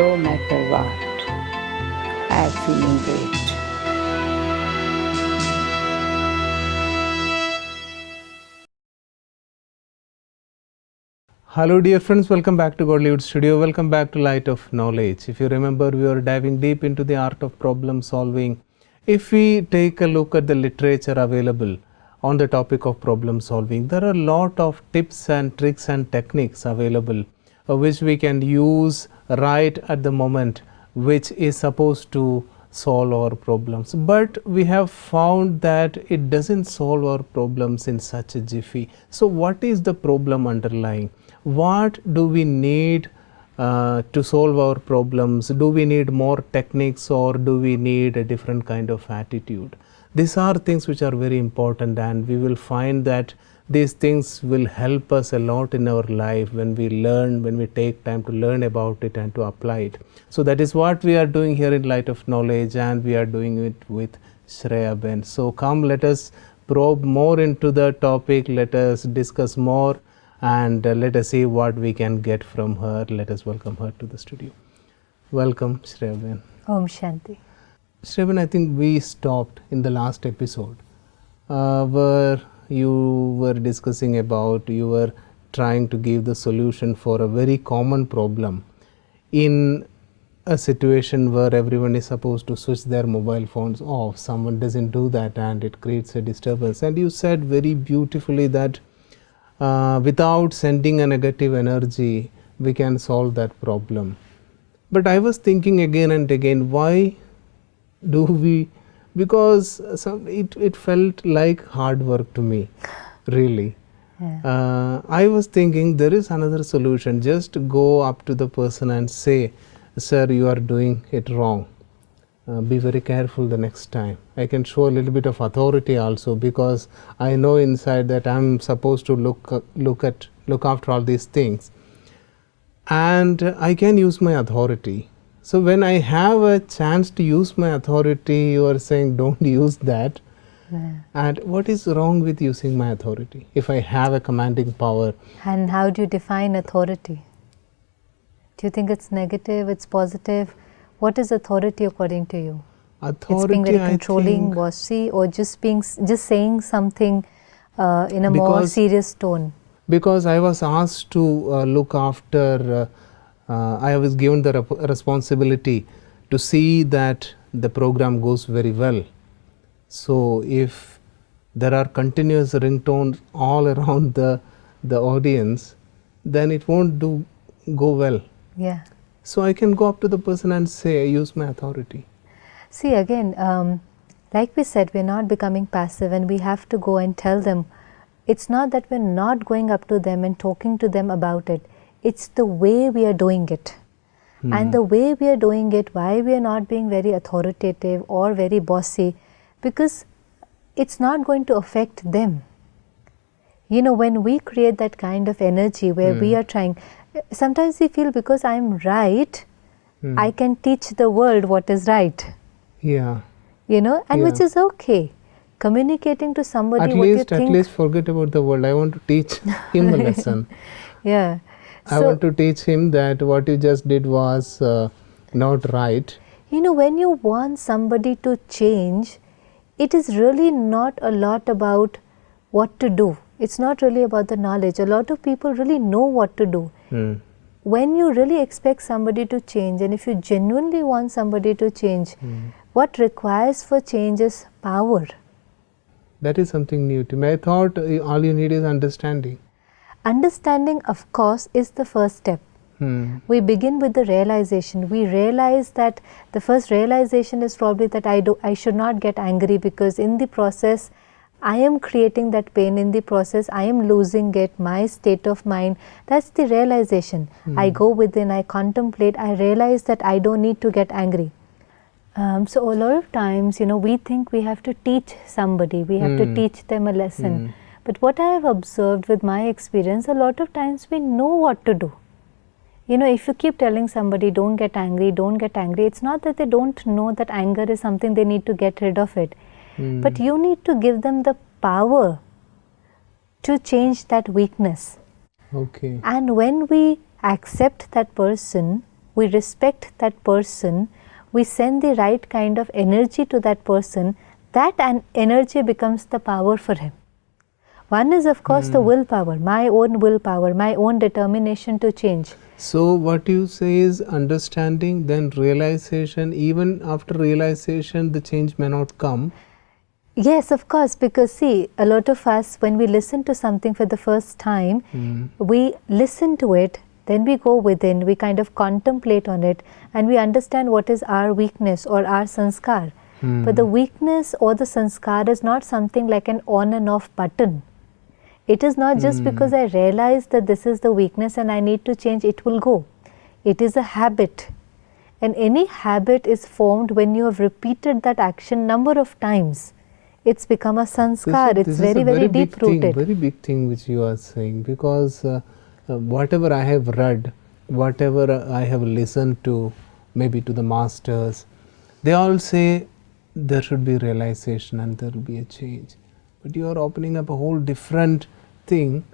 no matter what. I am feeling great. Hello dear friends, welcome back to Godlywood Studio, welcome back to Light of Knowledge. If you remember, we are diving deep into the art of problem solving. If we take a look at the literature available on the topic of problem solving, there are a lot of tips and tricks and techniques available which we can use right at the moment, which is supposed to solve our problems. But we have found that it doesn't solve our problems in such a jiffy. So what is the problem underlying? What do we need to solve our problems? Do we need more techniques, or do we need a different kind of attitude? These are things which are very important, and we will find that these things will help us a lot in our life when we learn, when we take time to learn about it and to apply it. So that is what we are doing here in Light of Knowledge, and we are doing it with Shreya Ben. So come, let us probe more into the topic, let us discuss more, and let us see what we can get from her. Let us welcome her to the studio. Welcome, Shreya Ben. Om Shanti. Shreya Ben, I think we stopped in the last episode where you were discussing about, you were trying to give the solution for a very common problem in a situation where everyone is supposed to switch their mobile phones off. Someone doesn't do that and it creates a disturbance. And you said very beautifully that without sending a negative energy, we can solve that problem. But I was thinking again and again, why do we? Because it felt like hard work to me, really. Yeah. I was thinking there is another solution. Just go up to the person and say, sir, you are doing it wrong. Be very careful the next time. I can show a little bit of authority also, because I know inside that I'm supposed to look after all these things, and I can use my authority. So when I have a chance to use my authority, you are saying don't use that. Yeah. And what is wrong with using my authority if I have a commanding power? And how do you define authority? Do you think it's negative, it's positive? What is authority according to you? Authority, it's being very controlling, bossy, or just saying something in a more serious tone? Because I was asked to look after, I was given the responsibility to see that the program goes very well. So if there are continuous ringtones all around the audience, then it won't go well. Yeah. So I can go up to the person and say, I use my authority. See, again, like we said, we're not becoming passive, and we have to go and tell them. It's not that we're not going up to them and talking to them about it. It's the way we are doing it. And the way we are doing it, why we are not being very authoritative or very bossy, because it's not going to affect them. You know, when we create that kind of energy where we are trying, sometimes we feel because I'm right, I can teach the world what is right. Yeah. You know, and which is okay. Communicating to somebody what you think. At least forget about the world. I want to teach him a lesson. Yeah. I want to teach him that what you just did was not right. You know, when you want somebody to change, it is really not a lot about what to do. It's not really about the knowledge. A lot of people really know what to do. When you really expect somebody to change, and if you genuinely want somebody to change, what requires for change is power. That is something new to me. I thought all you need is understanding. Understanding, of course, is the first step. We begin with the realization. We realize that the first realization is probably that I should not get angry, because in the process I am creating that pain. In the process I am losing it, my state of mind. That's the realization. I go within, I contemplate, I realize that I don't need to get angry. So a lot of times, you know, we think we have to teach somebody, we have to teach them a lesson. But what I have observed with my experience, a lot of times we know what to do. You know, if you keep telling somebody, don't get angry, it's not that they don't know that anger is something they need to get rid of it. But you need to give them the power to change that weakness. Okay. And when we accept that person we respect that person, we send the right kind of energy to that person, that energy becomes the power for him. One is of course the willpower, my own willpower, my own determination to change. So what you say is understanding, then realization. Even after realization, the change may not come. Yes, of course, because see, a lot of us, when we listen to something for the first time, we listen to it, then we go within, we kind of contemplate on it, and we understand what is our weakness or our sanskar. But the weakness or the sanskar is not something like an on and off button. It is not just because I realize that this is the weakness and I need to change, it will go. It is a habit. And any habit is formed when you have repeated that action number of times. It's become a sanskar. It's very, very deep rooted. Very big thing which you are saying, because whatever I have read, whatever I have listened to, maybe to the masters, they all say there should be realization and there will be a change. But you are opening up a whole different thing.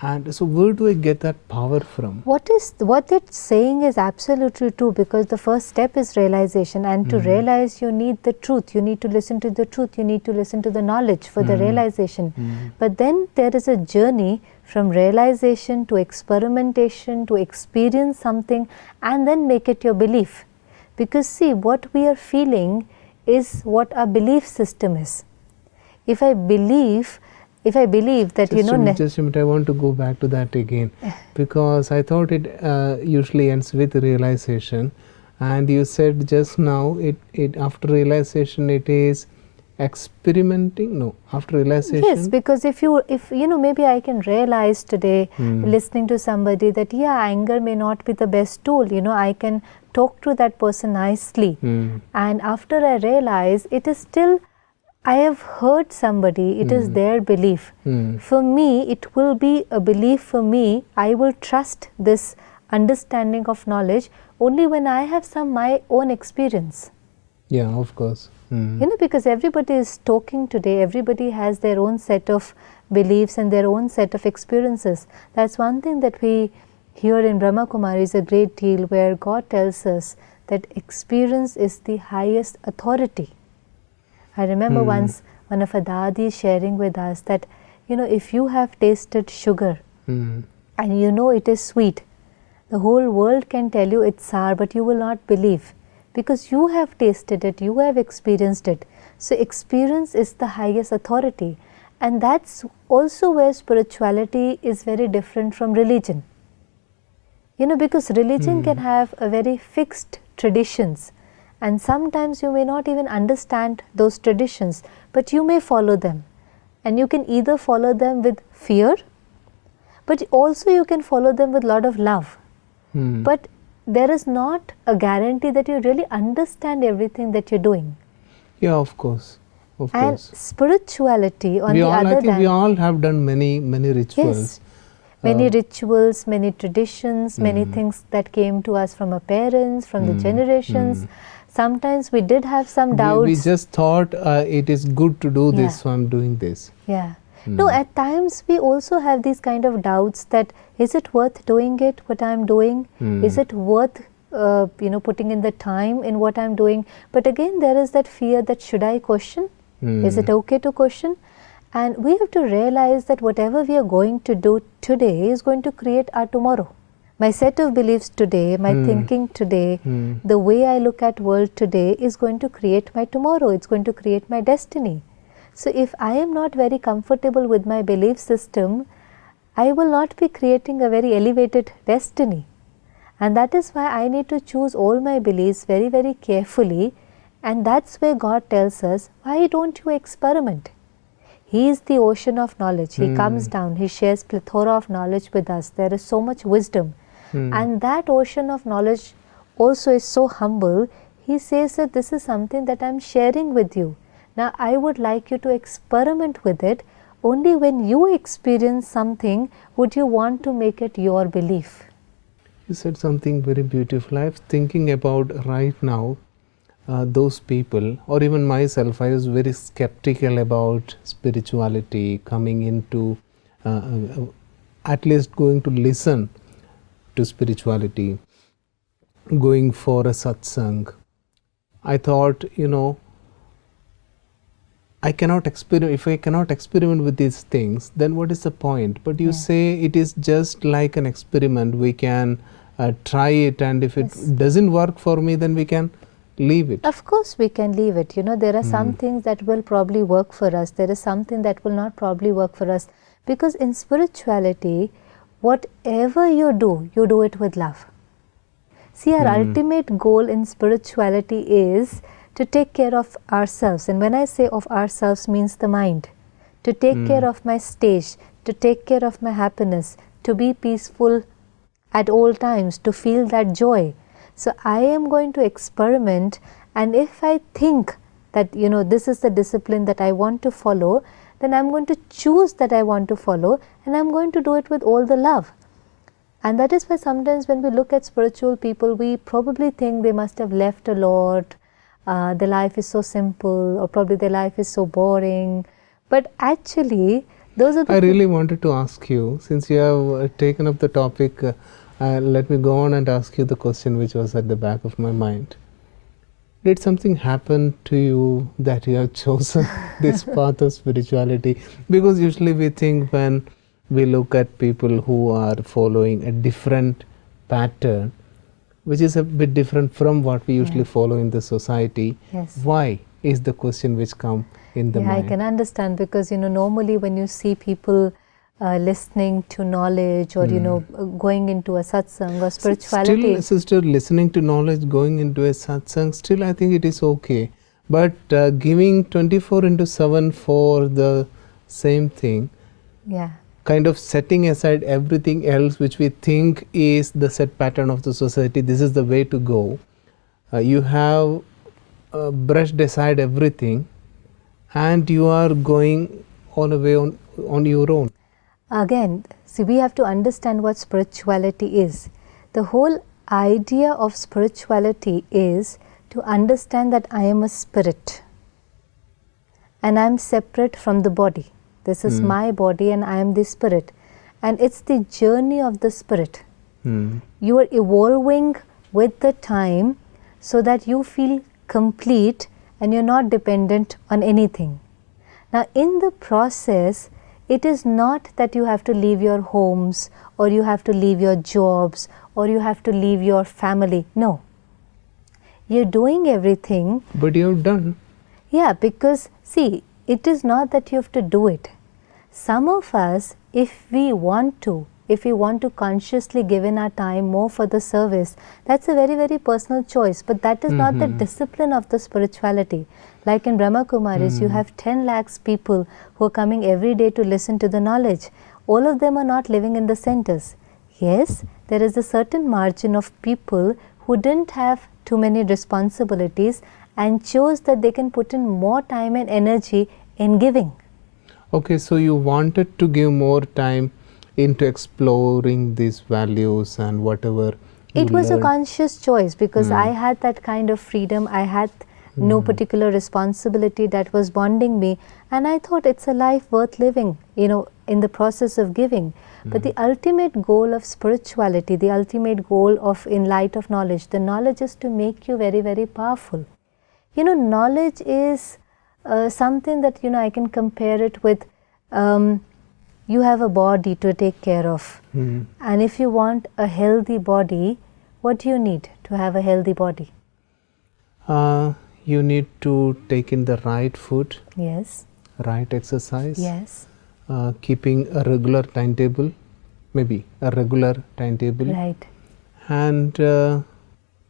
And so where do I get that power from? What it's saying is absolutely true, because the first step is realization, and to realize you need the truth, you need to listen to the truth, you need to listen to the knowledge for the realization. But then there is a journey from realization to experimentation to experience something and then make it your belief. Because see, what we are feeling is what our belief system is. If I believe that Just a minute, I want to go back to that again, because I thought it usually ends with realization, and you said just now it after realization it is experimenting. No, after realization. Yes, because if you know, maybe I can realize today listening to somebody that anger may not be the best tool. I can talk to that person nicely, and after I realize it is still, I have heard somebody, it is their belief. For me, it will be a belief for me. I will trust this understanding of knowledge only when I have my own experience. Yeah, of course. Because everybody is talking today, everybody has their own set of beliefs and their own set of experiences. That's one thing that we hear in Brahma Kumaris a great deal, where God tells us that experience is the highest authority. I remember once one of our dadis sharing with us that, if you have tasted sugar and it is sweet, the whole world can tell you it's sour, but you will not believe, because you have tasted it, you have experienced it. So experience is the highest authority, and that's also where spirituality is very different from religion. Because religion can have a very fixed traditions, and sometimes you may not even understand those traditions, but you may follow them. And you can either follow them with fear, but also you can follow them with a lot of love. But there is not a guarantee that you really understand everything that you're doing. Yeah, of course. And spirituality, on the other hand, I think we all have done many rituals. Yes. Many rituals, many traditions, many things that came to us from our parents, from the generations. Sometimes we did have some doubts. We just thought it is good to do this, so I'm doing this. Yeah. No, at times we also have these kind of doubts that, is it worth doing it, what I'm doing? Is it worth putting in the time in what I'm doing? But again, there is that fear that, should I question? Is it okay to question? And we have to realize that whatever we are going to do today is going to create our tomorrow. My set of beliefs today, my thinking today, the way I look at world today is going to create my tomorrow. It's going to create my destiny. So if I am not very comfortable with my belief system, I will not be creating a very elevated destiny. And that is why I need to choose all my beliefs very, very carefully. And that's where God tells us, why don't you experiment? He is the ocean of knowledge. He comes down, He shares plethora of knowledge with us. There is so much wisdom. And that ocean of knowledge also is so humble. He says that this is something that I'm sharing with you. Now I would like you to experiment with it. Only when you experience something would you want to make it your belief. You said something very beautiful. I was thinking about right now, those people, or even myself, I was very skeptical about spirituality, coming into at least going to listen to spirituality. going for a satsang. I thought, I cannot experiment. If I cannot experiment with these things, then what is the point? But you say it is just like an experiment. We can try it, and if it doesn't work for me, then we can leave it. Of course we can leave it. There are some things that will probably work for us. There is something that will not probably work for us. Because in spirituality, whatever you do it with love. See, our ultimate goal in spirituality is to take care of ourselves. And when I say of ourselves, means the mind. To take care of my stage, to take care of my happiness, to be peaceful at all times, to feel that joy. So I am going to experiment, and if I think that this is the discipline that I want to follow, then I'm going to choose that I want to follow, and I'm going to do it with all the love. And that is why sometimes when we look at spiritual people, we probably think they must have left a lot, their life is so simple, or probably their life is so boring. But actually, those are the I really wanted to ask you, since you have taken up the topic, let me go on and ask you the question which was at the back of my mind. Did something happen to you that you have chosen this path of spirituality? Because usually we think, when we look at people who are following a different pattern, which is a bit different from what we usually follow in the society, why is the question which comes in the mind. I can understand, because normally when you see people listening to knowledge, or going into a satsang or spirituality. Still, sister, listening to knowledge, going into a satsang, still I think it is okay. But giving 24/7 for the same thing, kind of setting aside everything else which we think is the set pattern of the society, this is the way to go. You have brushed aside everything, and you are going on a way on your own. Again, see, we have to understand what spirituality is. The whole idea of spirituality is to understand that I am a spirit and I am separate from the body. This is my body and I am the spirit. And it's the journey of the spirit. You are evolving with the time so that you feel complete and you're not dependent on anything. Now, in the process, it is not that you have to leave your homes, or you have to leave your jobs, or you have to leave your family. No. You're doing everything. But you've done. Yeah, because see, it is not that you have to do it. Some of us, if we want to consciously give in our time more for the service, that's a very, very personal choice. But that is not the discipline of the spirituality. Like in Brahma Kumaris, you have 10 lakhs people who are coming every day to listen to the knowledge. All of them are not living in the centers. Yes, there is a certain margin of people who didn't have too many responsibilities and chose that they can put in more time and energy in giving. Okay, so you wanted to give more time into exploring these values and whatever. It was a conscious choice, because I had that kind of freedom. I had no particular responsibility that was bonding me, and I thought it's a life worth living, in the process of giving. But the ultimate goal of spirituality, the ultimate goal of in light of knowledge, the knowledge is to make you very, very powerful. Knowledge is something that I can compare it with. You have a body to take care of, and if you want a healthy body, what do you need to have a healthy body? You need to take in the right food, Yes. right exercise, Yes. Keeping a regular timetable, maybe a regular timetable. Right. And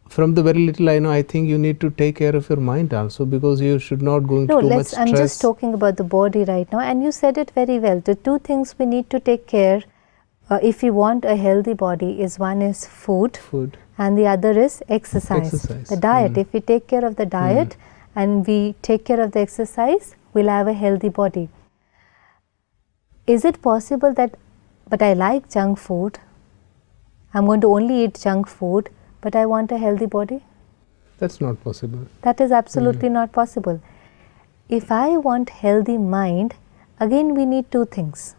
from the very little I know, I think you need to take care of your mind also, because you should not go into too much stress. I'm just talking about the body right now, and you said it very well. The two things we need to take care if we want a healthy body is, one is food. And the other is exercise. The diet. If we take care of the diet and we take care of the exercise, we'll have a healthy body. Is it possible that, but I like junk food, I'm going to only eat junk food, but I want a healthy body? That's not possible. That is absolutely not possible. If I want healthy mind, again we need two things.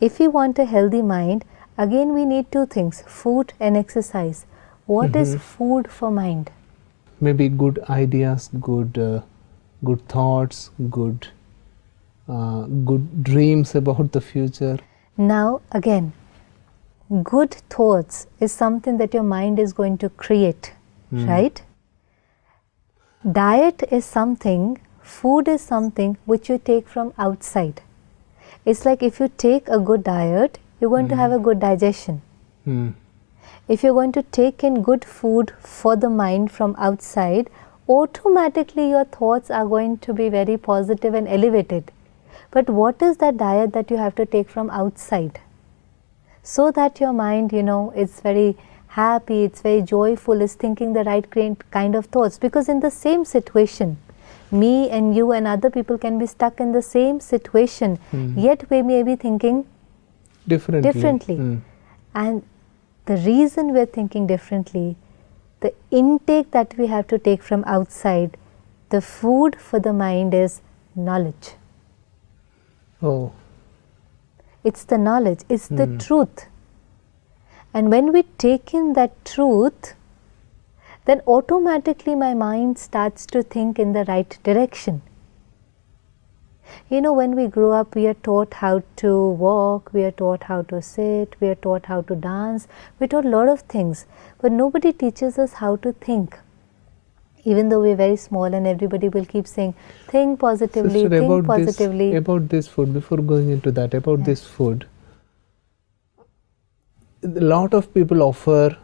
If we want a healthy mind, again we need two things, food and exercise. What is food for mind? Maybe good ideas, good thoughts, good dreams about the future. Now again, good thoughts is something that your mind is going to create, right? Diet is something, food is something which you take from outside. It's like if you take a good diet, you're going to have a good digestion. If you're going to take in good food for the mind from outside, automatically your thoughts are going to be very positive and elevated. But what is that diet that you have to take from outside? So that your mind, is very happy, it's very joyful, is thinking the right kind of thoughts. Because in the same situation, me and you and other people can be stuck in the same situation, yet we may be thinking differently. And the reason we're thinking differently, the intake that we have to take from outside, the food for the mind is knowledge. Oh. It's the knowledge, it's the truth. And when we take in that truth, then automatically my mind starts to think in the right direction. When we grow up, we are taught how to walk, we are taught how to sit, we are taught how to dance, we are taught a lot of things, but nobody teaches us how to think. Even though we are very small and everybody will keep saying, think positively, Sister, think positively. About this food, before going into that, about this food, a lot of people offer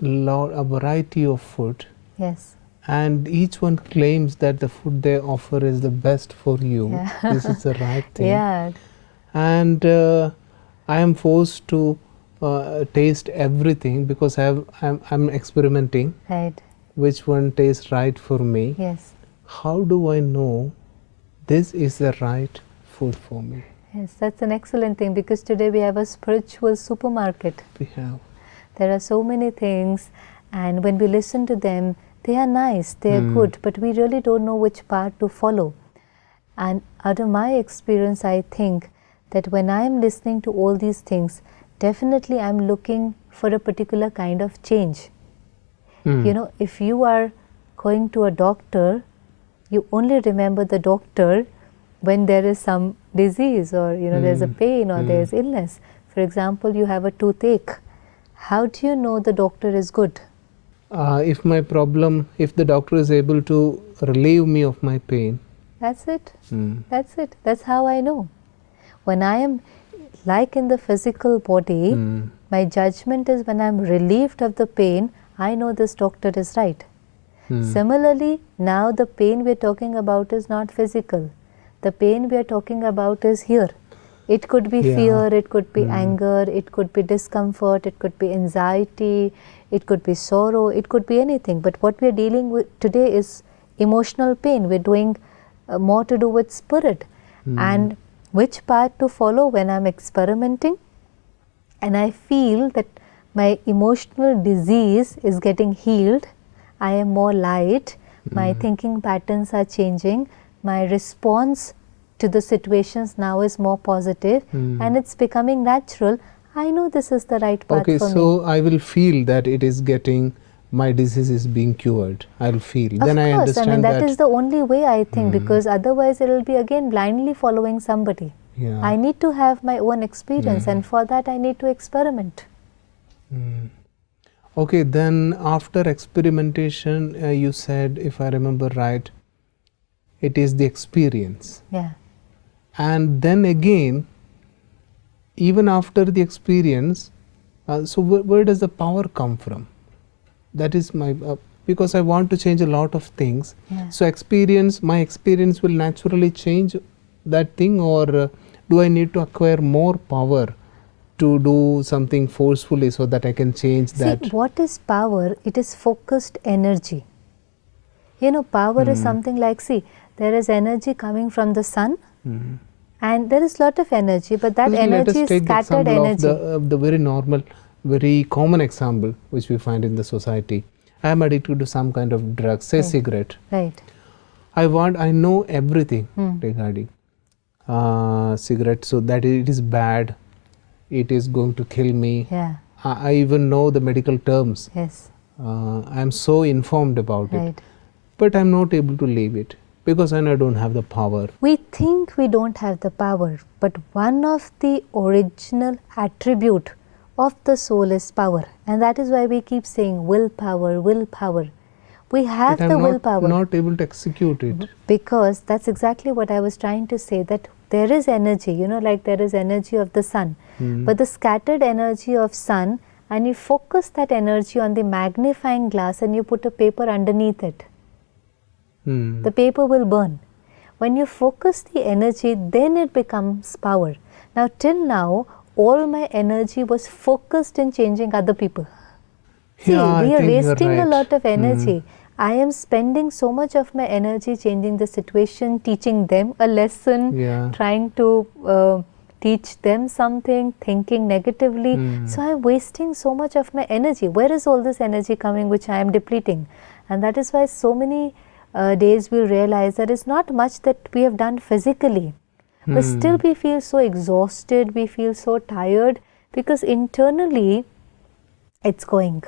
a variety of food. Yes. And each one claims that the food they offer is the best for you. Yeah. This is the right thing. Yeah. And I am forced to taste everything because I'm experimenting. Right. Which one tastes right for me? Yes. How do I know this is the right food for me? Yes, that's an excellent thing, because today we have a spiritual supermarket. We have. There are so many things, and when we listen to them, they are nice, they are good, but we really don't know which path to follow. And out of my experience, I think that when I am listening to all these things, definitely I am looking for a particular kind of change. If you are going to a doctor, you only remember the doctor when there is some disease or there's a pain or there's illness. For example, you have a toothache. How do you know the doctor is good? If the doctor is able to relieve me of my pain. That's it. That's it. That's how I know. When I am like in the physical body, my judgment is when I am relieved of the pain, I know this doctor is right. Similarly, now the pain we are talking about is not physical. The pain we are talking about is here. It could be fear, it could be anger, it could be discomfort, it could be anxiety, it could be sorrow, it could be anything. But what we are dealing with today is emotional pain. We are doing more to do with spirit. And which path to follow when I am experimenting and I feel that my emotional disease is getting healed, I am more light, my thinking patterns are changing, my response to the situations now is more positive, and it's becoming natural. I know this is the right path for me. Okay, so I will feel that it is getting, my disease is being cured. I'll feel. Of then course, I understand that is the only way, I think, because otherwise it will be again blindly following somebody. Yeah. I need to have my own experience, and for that I need to experiment. Okay, then after experimentation, you said, if I remember right, it is the experience. Yeah. And then again, even after the experience, so where does the power come from? That is my, because I want to change a lot of things. Yeah. So my experience will naturally change that thing, or do I need to acquire more power to do something forcefully so that I can change that? See, what is power? It is focused energy. Power is something like, see, there is energy coming from the sun, and there is lot of energy, but that energy is scattered energy. Of the very normal, very common example which we find in the society. I am addicted to some kind of drug, say cigarette. Right. I know everything regarding cigarette, so that it is bad, it is going to kill me. Yeah. I even know the medical terms. Yes. I'm so informed about Right. it, but I'm not able to live it because I don't have the power. We think we don't have the power, but one of the original attribute of the soul is power, and that is why we keep saying willpower, willpower. We have But the I'm willpower not able to execute it. because that's exactly what I was trying to say, that there is energy, like there is energy of the sun, but the scattered energy of sun, and you focus that energy on the magnifying glass and you put a paper underneath it, the paper will burn. When you focus the energy, then it becomes power. Now, till now, all my energy was focused in changing other people. See, Yeah, we I are think you're wasting a right. lot of energy. I am spending so much of my energy changing the situation, teaching them a lesson, Yeah. trying to teach them something, thinking negatively. So I am wasting so much of my energy. Where is all this energy coming which I am depleting? And that is why so many days we realize that it's not much that we have done physically, but still we feel so exhausted, we feel so tired, because internally it's going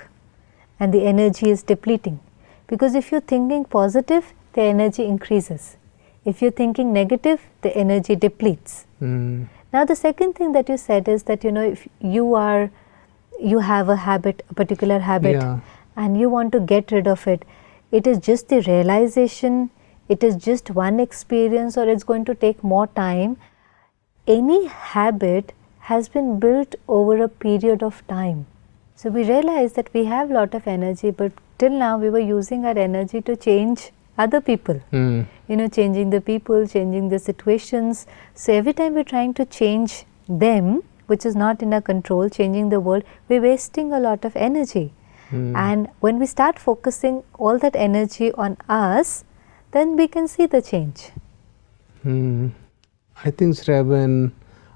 and the energy is depleting. Because if you're thinking positive, the energy increases. If you're thinking negative, the energy depletes. Now the second thing that you said is that if you have a habit, a particular habit, Yeah. and you want to get rid of it, it is just the realization, it is just one experience, or it's going to take more time. Any habit has been built over a period of time. So we realize that we have a lot of energy, but till now we were using our energy to change other people. Changing the people, changing the situations. So every time we're trying to change them, which is not in our control, changing the world, we're wasting a lot of energy. And when we start focusing all that energy on us, then we can see the change. I think, Shravan,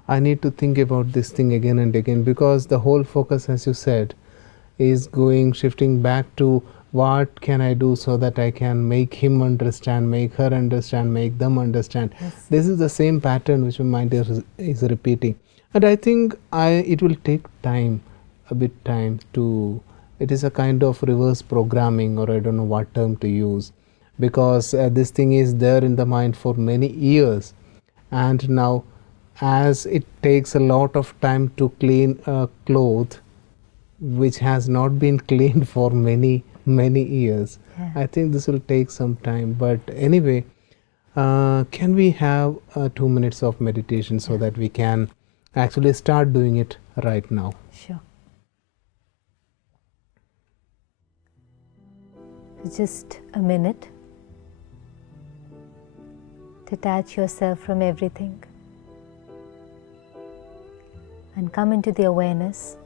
I need to think about this thing again and again, because the whole focus, as you said, is shifting back to what can I do so that I can make him understand, make her understand, make them understand. Yes. This is the same pattern which my mind is repeating. And I think it will take time, a bit time to, it is a kind of reverse programming, or I don't know what term to use, because this thing is there in the mind for many years. And now, as it takes a lot of time to clean a cloth which has not been cleaned for many years, Yeah. I think this will take some time. But anyway, can we have 2 minutes of meditation so that we can actually start doing it right now? Sure. Just a minute. Detach yourself from everything and come into the awareness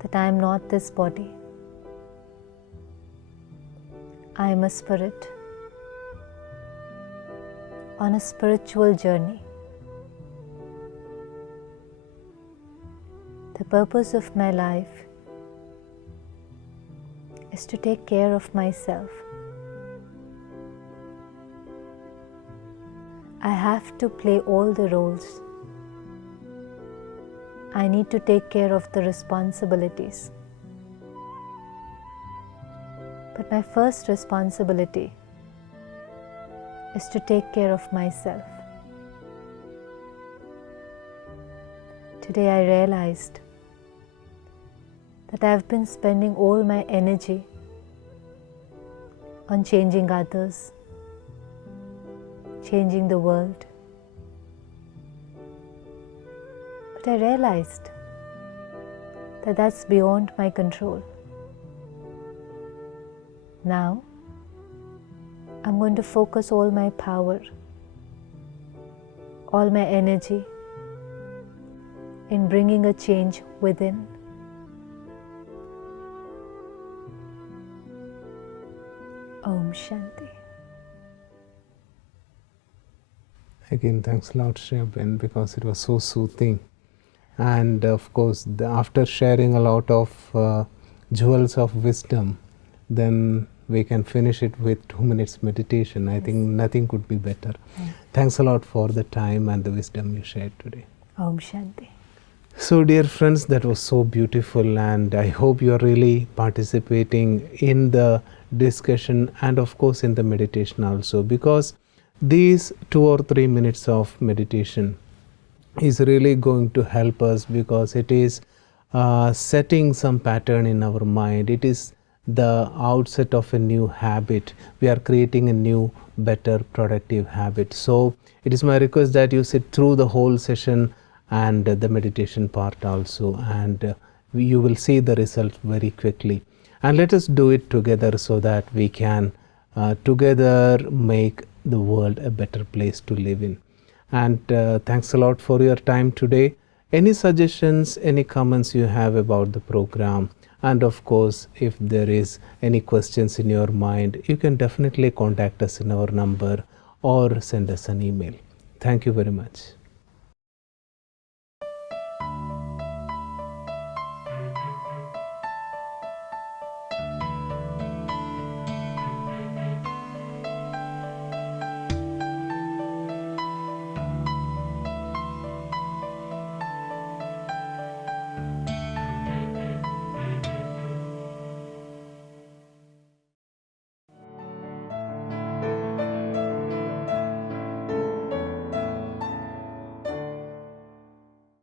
that I am not this body. I am a spirit on a spiritual journey. The purpose of my life is to take care of myself. I have to play all the roles. I need to take care of the responsibilities. But my first responsibility is to take care of myself. Today I realized that I have been spending all my energy on changing others, changing the world. But I realized that that's beyond my control. Now, I'm going to focus all my power, all my energy in bringing a change within. Om Shanti. Again, thanks a lot, Shreya, because it was so soothing. And of course, after sharing a lot of jewels of wisdom, then we can finish it with 2 minutes meditation. I think nothing could be better. Thanks a lot for the time and the wisdom you shared today. Om Shanti. So, dear friends, that was so beautiful, and I hope you are really participating in the discussion and, of course, in the meditation also, because these 2 or 3 minutes of meditation is really going to help us, because it is setting some pattern in our mind. It is the outset of a new habit. We are creating a new, better, productive habit. So, it is my request that you sit through the whole session and the meditation part also, and you will see the result very quickly. And let us do it together so that we can together make the world a better place to live in. And thanks a lot for your time today. Any suggestions, any comments you have about the program, and of course, if there is any questions in your mind, you can definitely contact us in our number or send us an email. Thank you very much.